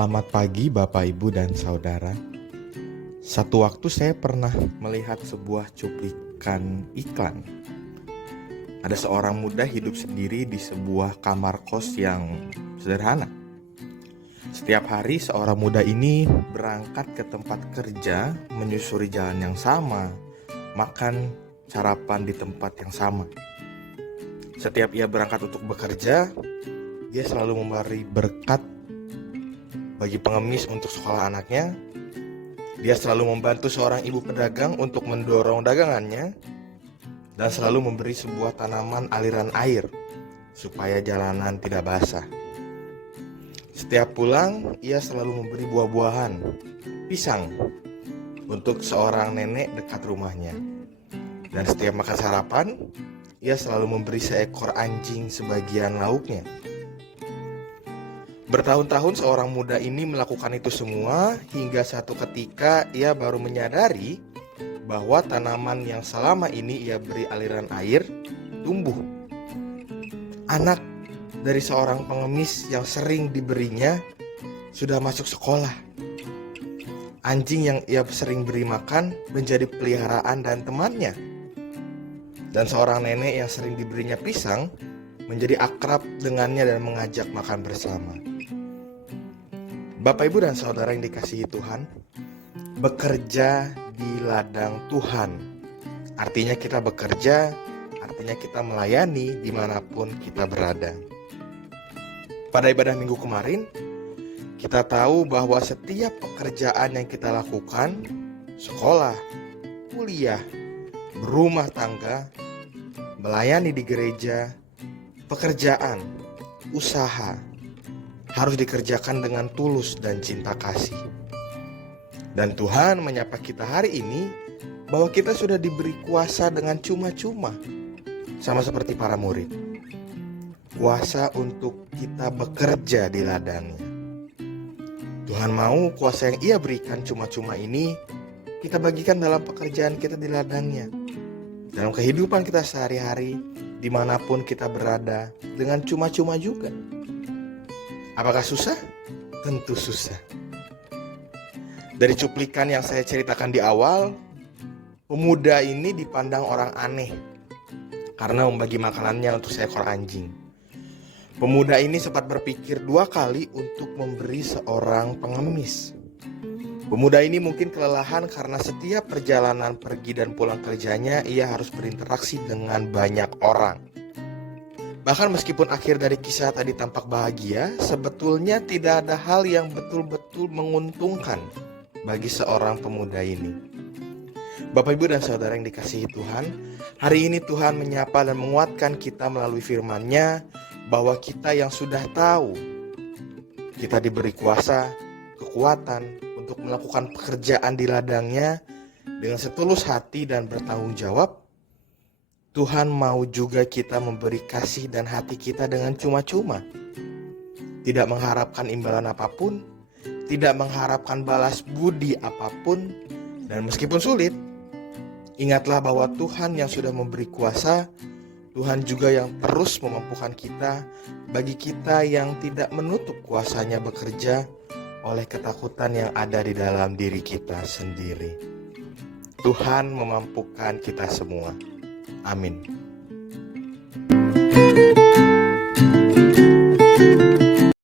Selamat pagi Bapak, Ibu, dan Saudara. Satu waktu saya pernah melihat sebuah cuplikan iklan. Ada seorang muda hidup sendiri di sebuah kamar kos yang sederhana. Setiap hari seorang muda ini berangkat ke tempat kerja, menyusuri jalan yang sama, makan sarapan di tempat yang sama. Setiap ia berangkat untuk bekerja, dia selalu memberi berkat bagi pengemis untuk sekolah anaknya. Dia selalu membantu seorang ibu pedagang untuk mendorong dagangannya, dan selalu memberi sebuah tanaman aliran air supaya jalanan tidak basah. Setiap pulang, ia selalu memberi buah-buahan, pisang, untuk seorang nenek dekat rumahnya. Dan setiap makan sarapan, ia selalu memberi seekor anjing sebagian lauknya. Bertahun-tahun seorang muda ini melakukan itu semua hingga satu ketika ia baru menyadari bahwa tanaman yang selama ini ia beri aliran air tumbuh. Anak dari seorang pengemis yang sering diberinya sudah masuk sekolah. Anjing yang ia sering beri makan menjadi peliharaan dan temannya. Dan seorang nenek yang sering diberinya pisang menjadi akrab dengannya dan mengajak makan bersama. Bapak, Ibu, dan Saudara yang dikasihi Tuhan, bekerja di ladang Tuhan artinya kita bekerja, artinya kita melayani dimanapun kita berada. Pada ibadah minggu kemarin, kita tahu bahwa setiap pekerjaan yang kita lakukan, sekolah, kuliah, berumah tangga, melayani di gereja, pekerjaan, usaha, harus dikerjakan dengan tulus dan cinta kasih. Dan Tuhan menyapa kita hari ini bahwa kita sudah diberi kuasa dengan cuma-cuma, sama seperti para murid. Kuasa untuk kita bekerja di ladangnya. Tuhan mau kuasa yang Ia berikan cuma-cuma ini kita bagikan dalam pekerjaan kita di ladangnya, dalam kehidupan kita sehari-hari, dimanapun kita berada, dengan cuma-cuma juga. Apakah susah? Tentu susah. Dari cuplikan yang saya ceritakan di awal, pemuda ini dipandang orang aneh karena membagi makanannya untuk seekor anjing. Pemuda ini sempat berpikir 2 kali untuk memberi seorang pengemis. Pemuda ini mungkin kelelahan karena setiap perjalanan pergi dan pulang kerjanya ia harus berinteraksi dengan banyak orang. Bahkan meskipun akhir dari kisah tadi tampak bahagia, sebetulnya tidak ada hal yang betul-betul menguntungkan bagi seorang pemuda ini. Bapak, Ibu, dan Saudara yang dikasihi Tuhan, hari ini Tuhan menyapa dan menguatkan kita melalui firman-Nya bahwa kita yang sudah tahu, kita diberi kuasa, kekuatan untuk melakukan pekerjaan di ladangnya dengan setulus hati dan bertanggung jawab. Tuhan mau juga kita memberi kasih dan hati kita dengan cuma-cuma. Tidak mengharapkan imbalan apapun, tidak mengharapkan balas budi apapun, dan meskipun sulit, ingatlah bahwa Tuhan yang sudah memberi kuasa, Tuhan juga yang terus memampukan kita bagi kita yang tidak menutup kuasa-Nya bekerja oleh ketakutan yang ada di dalam diri kita sendiri. Tuhan memampukan kita semua. Amin.